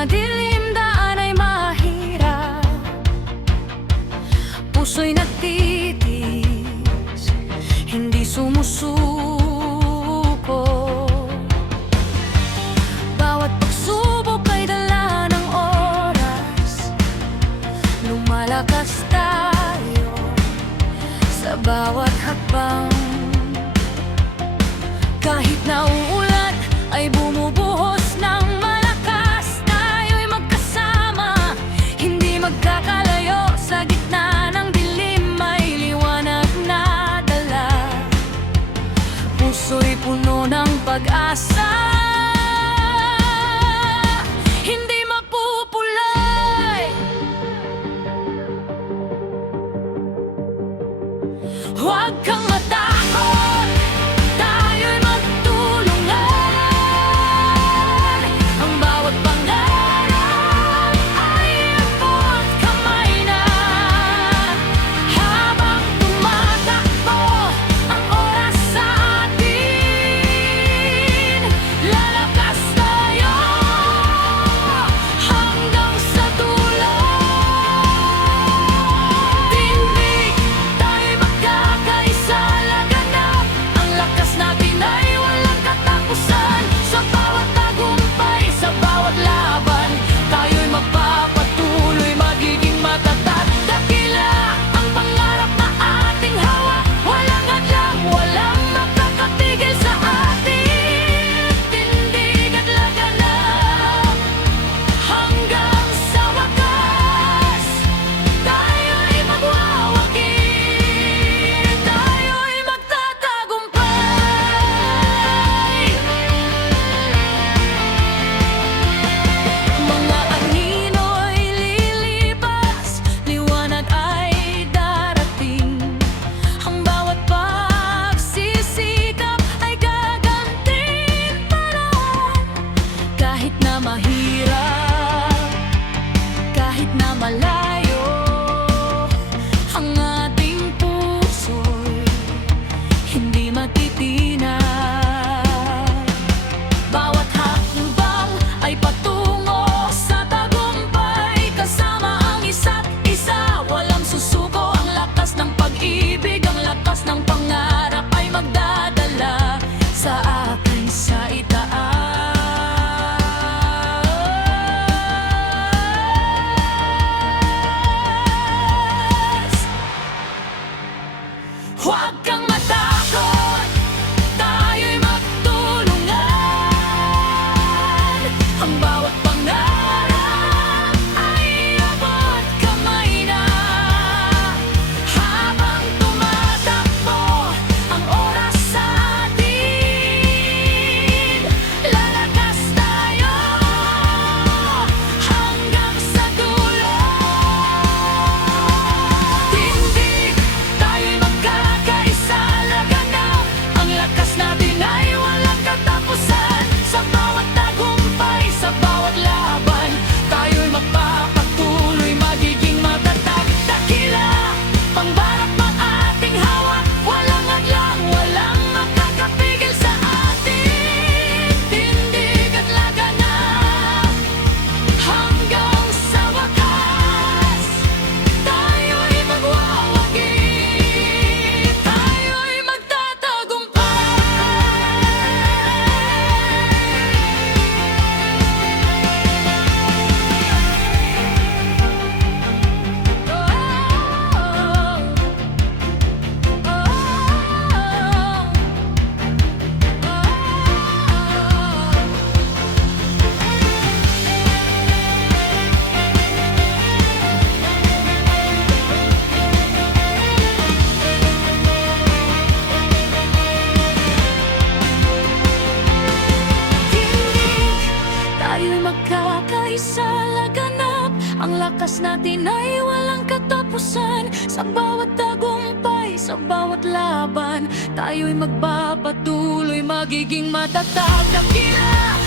madilim, daan ay mahirap, puso'y nagtitiis, hindi sumusuko. Bawat pagsubok ay dala ng oras, lumalakas tayo sa bawat hakbang. Kahit na uulan ay bumubuhos ng malakas, tayo'y magkasama, hindi magkakalayo. Sa gitna ng dilim may liwanag na dala, puso'y puno ng pag-asa, hindi mapupulay. Huwag kang matakot, tayo'y magtulungan. Ang bawat pangarap ay abot kamay na. Habang tumatakbo ang oras sa atin, lalakas tayo hanggang sa dulo. Tindig, tayo'y magkakaisa, laganap. Ang lakas natin ay walang katapusan. Sa bawat tagumpay, sa bawat laban, tayo'y magpapatuloy, magiging matatag. Dakila ang pangarap na ating hawak, walang hadlang, walang makakapigil sa atin. Tindig at laganap hanggang sa wakas, tayo'y magwawagi, tayo'y magtatagumpay. Mga anino'y lilipas, liwanag ay darating. Ang bawat pagsisikap ay gagantimpalaan. Kahit na mahirap, kahit na malayo, ang ating puso'y hindi matitinag. Bawat hakbang ay patungo sa tagumpay, kasama ang isa't isa, walang susuko. Ang lakas ng pag-ibig, ang lakas ng pangarap ay magdadala sa akin sa itaas. Huwag kang matakot, tayo'y magtulungan. Ang bawat pangarap ay abot kamay na. Habang tumatakbo ang oras sa atin, lalakas tayo hanggang sa dulo. Tindig, tayo'y magkakaisa, laganap. Ang lakas natin ay walang katapusan. Sa bawat tagumpay, sa bawat laban, tayo'y magpapatuloy, magiging matatag. Dakila, pangbarap ang ating hawak, walang hadlang, walang makakapigil sa atin. Tindig at laganap hanggang sa wakas, tayo'y magwawagi, tayo'y magtatagumpay. Tayo'y magkakaisa, laganap. Ang lakas natin ay walang katapusan. Sa bawat tagumpay, sa bawat laban, tayo'y magpapatuloy, magiging matatag. Dakila